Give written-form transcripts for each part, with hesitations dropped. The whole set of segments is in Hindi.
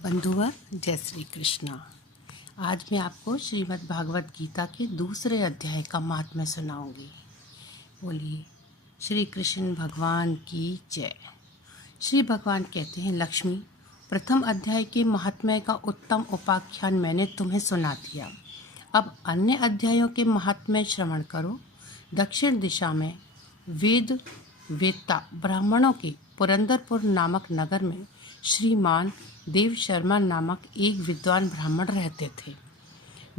बंधुवर जय श्री कृष्णा। आज मैं आपको श्रीमद् भागवत गीता के दूसरे अध्याय का महात्म्य सुनाऊंगी। बोलिए श्री कृष्ण भगवान की जय। श्री भगवान कहते हैं, लक्ष्मी, प्रथम अध्याय के महात्म्य का उत्तम उपाख्यान मैंने तुम्हें सुना दिया। अब अन्य अध्यायों के महात्म्य श्रवण करो। दक्षिण दिशा में वेदता ब्राह्मणों के पुरंदरपुर नामक नगर में श्रीमान देव शर्मा नामक एक विद्वान ब्राह्मण रहते थे।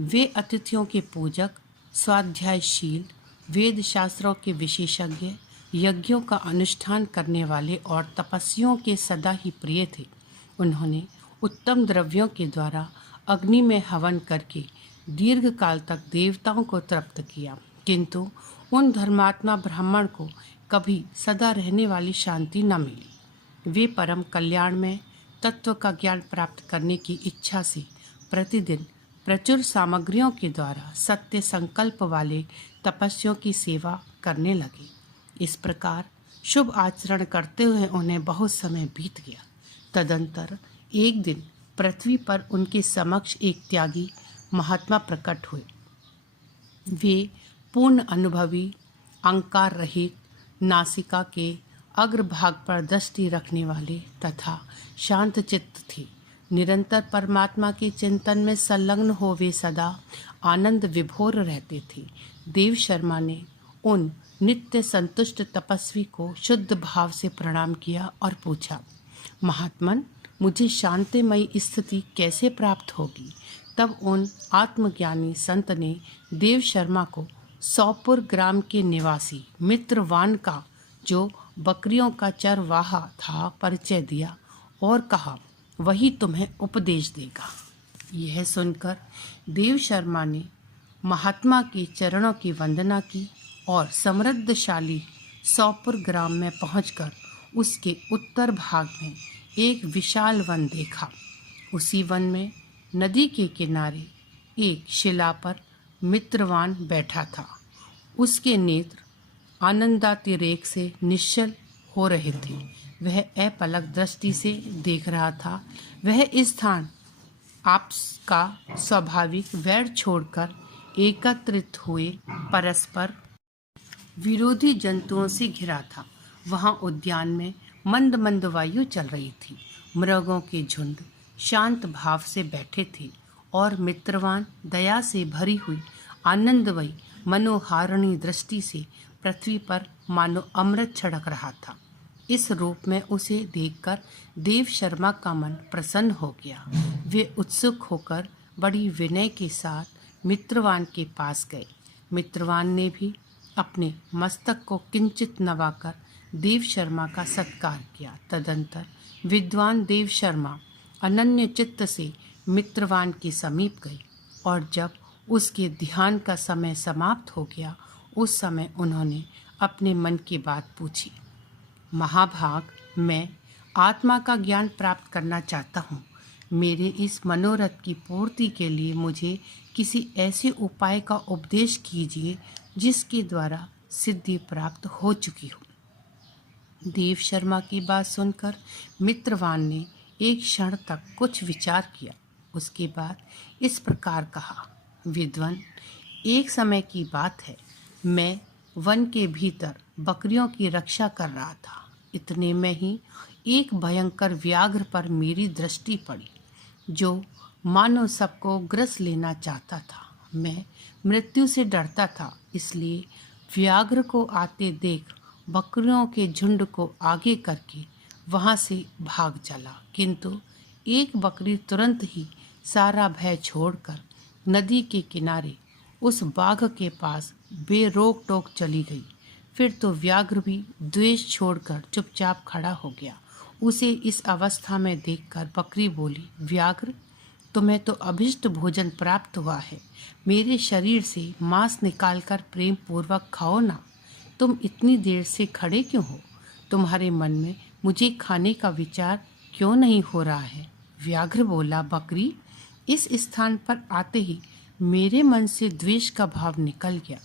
वे अतिथियों के पूजक, स्वाध्यायशील, वेद शास्त्रों के विशेषज्ञ, यज्ञों का अनुष्ठान करने वाले और तपस्वियों के सदा ही प्रिय थे। उन्होंने उत्तम द्रव्यों के द्वारा अग्नि में हवन करके दीर्घ काल तक देवताओं को तृप्त किया, किंतु उन धर्मात्मा ब्राह्मण को कभी सदा रहने वाली शांति न मिली। वे परम कल्याण में तत्व का ज्ञान प्राप्त करने की इच्छा से प्रतिदिन प्रचुर सामग्रियों के द्वारा सत्य संकल्प वाले तपस्वियों की सेवा करने लगे। इस प्रकार शुभ आचरण करते हुए उन्हें बहुत समय बीत गया। तदंतर एक दिन पृथ्वी पर उनके समक्ष एक त्यागी महात्मा प्रकट हुए। वे पूर्ण अनुभवी, अहंकार रहित, नासिका के अग्रभाग पर दृष्टि रखने वाले तथा शांत चित्त थे। निरंतर परमात्मा के चिंतन में संलग्न हो वे सदा आनंद विभोर रहते थे। देव शर्मा ने उन नित्य संतुष्ट तपस्वी को शुद्ध भाव से प्रणाम किया और पूछा, महात्मन, मुझे शांतिमयी स्थिति कैसे प्राप्त होगी? तब उन आत्मज्ञानी संत ने देव शर्मा को सौपुर ग्राम के निवासी मित्रवान का, जो बकरियों का चरवाहा था, परिचय दिया और कहा, वही तुम्हें उपदेश देगा। यह सुनकर देव शर्मा ने महात्मा के चरणों की वंदना की और समृद्धशाली सौपुर ग्राम में पहुंचकर उसके उत्तर भाग में एक विशाल वन देखा। उसी वन में नदी के किनारे एक शिला पर मित्रवान बैठा था। उसके नेत्र आनंदातिरेक से निश्चल हो रहे थे। वह अपलक दृष्टि से देख रहा था। वह स्थान आपस का स्वाभाविक वैर छोड़कर एकत्रित हुए परस्पर विरोधी जंतुओं से घिरा था। वहां उद्यान में मंद मंद वायु चल रही थी। मृगों के झुंड शांत भाव से बैठे थे और मित्रवान दया से भरी हुई आनंदमयी मनोहारिणी दृष्टि से पृथ्वी पर मानो अमृत छिड़क रहा था। इस रूप में उसे देखकर देव शर्मा का मन प्रसन्न हो गया। वे उत्सुक होकर बड़ी विनय के साथ मित्रवान के पास गए। मित्रवान ने भी अपने मस्तक को किंचित नवाकर देव शर्मा का सत्कार किया। तदंतर विद्वान देव शर्मा अनन्य चित्त से मित्रवान के समीप गए और जब उसके ध्यान का समय समाप्त हो गया, उस समय उन्होंने अपने मन की बात पूछी। महाभाग, मैं आत्मा का ज्ञान प्राप्त करना चाहता हूँ। मेरे इस मनोरथ की पूर्ति के लिए मुझे किसी ऐसे उपाय का उपदेश कीजिए जिसके द्वारा सिद्धि प्राप्त हो चुकी हो। देव शर्मा की बात सुनकर मित्रवान ने एक क्षण तक कुछ विचार किया। उसके बाद इस प्रकार कहा, विद्वान, एक समय की बात है, मैं वन के भीतर बकरियों की रक्षा कर रहा था। इतने में ही एक भयंकर व्याघ्र पर मेरी दृष्टि पड़ी, जो मानो सबको ग्रस लेना चाहता था। मैं मृत्यु से डरता था, इसलिए व्याघ्र को आते देख बकरियों के झुंड को आगे करके वहां से भाग चला, किंतु एक बकरी तुरंत ही सारा भय छोड़कर नदी के किनारे उस बाघ के पास बेरोक टोक चली गई। फिर तो व्याघ्र भी द्वेष छोड़कर चुपचाप खड़ा हो गया। उसे इस अवस्था में देखकर बकरी बोली, व्याघ्र, तुम्हें तो अभिष्ट भोजन प्राप्त हुआ है। मेरे शरीर से मांस निकालकर प्रेम पूर्वक खाओ ना। तुम इतनी देर से खड़े क्यों हो? तुम्हारे मन में मुझे खाने का विचार क्यों नहीं हो रहा है? व्याघ्र बोला, बकरी, इस स्थान पर आते ही मेरे मन से द्वेष का भाव निकल गया।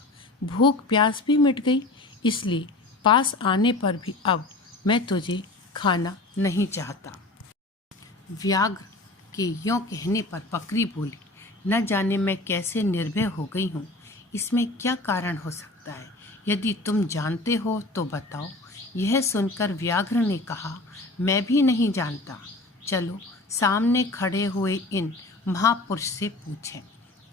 भूख प्यास भी मिट गई, इसलिए पास आने पर भी अब मैं तुझे खाना नहीं चाहता। व्याघ्र के यों कहने पर बकरी बोली, न जाने मैं कैसे निर्भय हो गई हूँ। इसमें क्या कारण हो सकता है? यदि तुम जानते हो तो बताओ। यह सुनकर व्याघ्र ने कहा, मैं भी नहीं जानता। चलो सामने खड़े हुए इन महापुरुष से पूछें।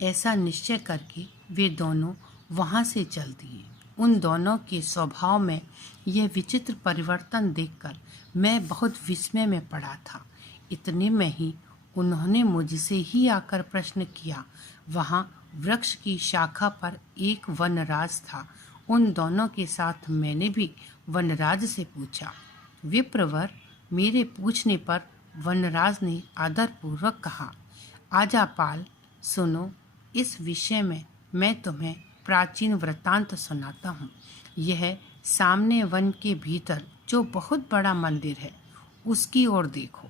ऐसा निश्चय करके वे दोनों वहाँ से चल दिए। उन दोनों के स्वभाव में यह विचित्र परिवर्तन देखकर मैं बहुत विस्मय में पड़ा था। इतने में ही उन्होंने मुझसे ही आकर प्रश्न किया। वहाँ वृक्ष की शाखा पर एक वनराज था। उन दोनों के साथ मैंने भी वनराज से पूछा। विप्रवर, मेरे पूछने पर वनराज ने आदरपूर्वक कहा, आजा पाल, सुनो, इस विषय में मैं तुम्हें प्राचीन वृत्तांत सुनाता हूँ। यह सामने वन के भीतर जो बहुत बड़ा मंदिर है, उसकी ओर देखो।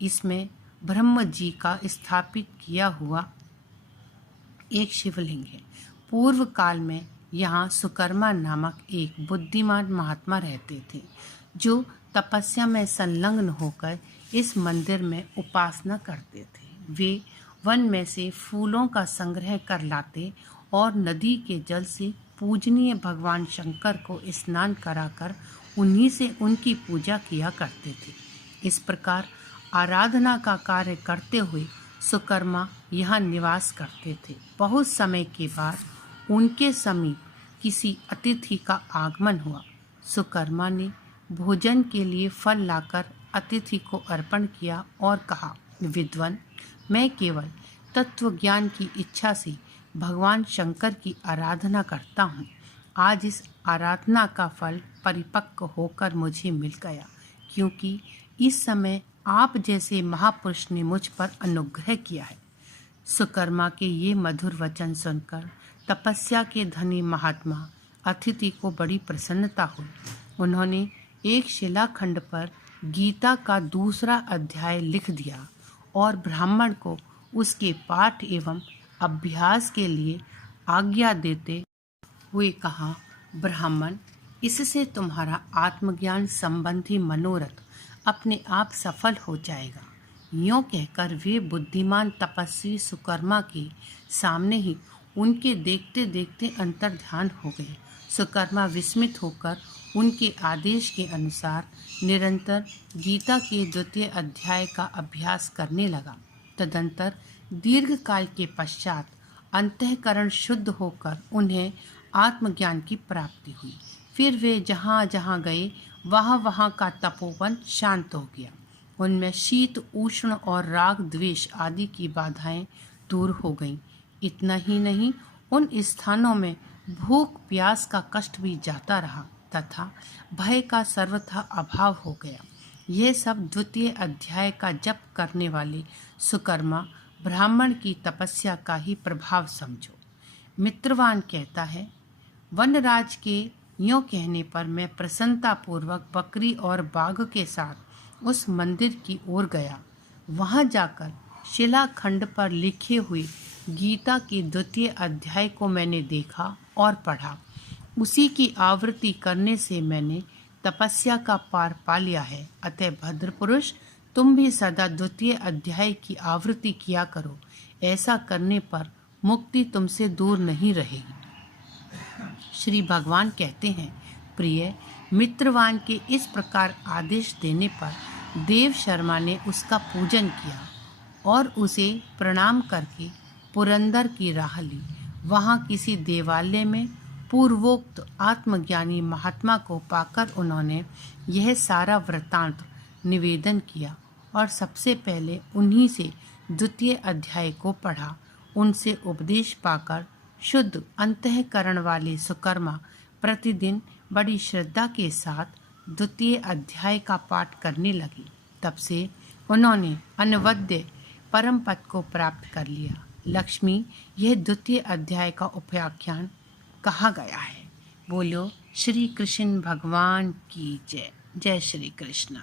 इसमें ब्रह्म जी का स्थापित किया हुआ एक शिवलिंग है। पूर्व काल में यहाँ सुकर्मा नामक एक बुद्धिमान महात्मा रहते थे, जो तपस्या में संलग्न होकर इस मंदिर में उपासना करते थे। वे वन में से फूलों का संग्रह कर लाते और नदी के जल से पूजनीय भगवान शंकर को स्नान कराकर उन्हीं से उनकी पूजा किया करते थे। इस प्रकार आराधना का कार्य करते हुए सुकर्मा यहाँ निवास करते थे। बहुत समय के बाद उनके समीप किसी अतिथि का आगमन हुआ। सुकर्मा ने भोजन के लिए फल लाकर अतिथि को अर्पण किया और कहा, विद्वान, मैं केवल तत्व ज्ञान की इच्छा से भगवान शंकर की आराधना करता हूँ। आज इस आराधना का फल परिपक्व होकर मुझे मिल गया, क्योंकि इस समय आप जैसे महापुरुष ने मुझ पर अनुग्रह किया है। सुकर्मा के ये मधुर वचन सुनकर तपस्या के धनी महात्मा अतिथि को बड़ी प्रसन्नता हुई। उन्होंने एक शिलाखंड पर गीता का दूसरा अध्याय लिख दिया और ब्राह्मण को उसके पाठ एवं अभ्यास के लिए आज्ञा देते हुए कहा, ब्राह्मण, इससे तुम्हारा आत्मज्ञान संबंधी मनोरथ अपने आप सफल हो जाएगा। यों कहकर वे बुद्धिमान तपस्वी सुकर्मा के सामने ही उनके देखते देखते अंतर्ध्यान हो गए। सुकर्मा विस्मित होकर उनके आदेश के अनुसार निरंतर गीता के द्वितीय अध्याय का अभ्यास करने लगा। तदंतर दीर्घ काल के पश्चात अंतःकरण शुद्ध होकर उन्हें आत्मज्ञान की प्राप्ति हुई। फिर वे जहाँ जहाँ गए वहाँ का तपोवन शांत हो गया। उनमें शीत, उष्ण और राग, द्वेष आदि की बाधाएं दूर हो गईं। इतना ही नहीं, उन स्थानों में भूख प्यास का कष्ट भी जाता रहा तथा भय का सर्वथा अभाव हो गया। यह सब द्वितीय अध्याय का जप करने वाले सुकर्मा ब्राह्मण की तपस्या का ही प्रभाव समझो। मित्रवान कहता है, वनराज के यों कहने पर मैं प्रसन्नतापूर्वक बकरी और बाघ के साथ उस मंदिर की ओर गया। वहां जाकर शिलाखंड पर लिखे हुए गीता के द्वितीय अध्याय को मैंने देखा और पढ़ा। उसी की आवृत्ति करने से मैंने तपस्या का पार पा लिया है। अतः भद्र पुरुष, तुम भी सदा द्वितीय अध्याय की आवृत्ति किया करो। ऐसा करने पर मुक्ति तुमसे दूर नहीं रहेगी। श्री भगवान कहते हैं, प्रिय मित्रवान के इस प्रकार आदेश देने पर देव शर्मा ने उसका पूजन किया और उसे प्रणाम करके पुरंदर की राह ली। वहाँ किसी देवालय में पूर्वोक्त आत्मज्ञानी महात्मा को पाकर उन्होंने यह सारा वृत्तांत निवेदन किया और सबसे पहले उन्हीं से द्वितीय अध्याय को पढ़ा। उनसे उपदेश पाकर शुद्ध अंतःकरण वाले सुकर्मा प्रतिदिन बड़ी श्रद्धा के साथ द्वितीय अध्याय का पाठ करने लगे। तब से उन्होंने अनवद्य परम पद को प्राप्त कर लिया। लक्ष्मी, यह द्वितीय अध्याय का उपाख्यान कहा गया है। बोलो श्री कृष्ण भगवान की जय। जय श्री कृष्ण।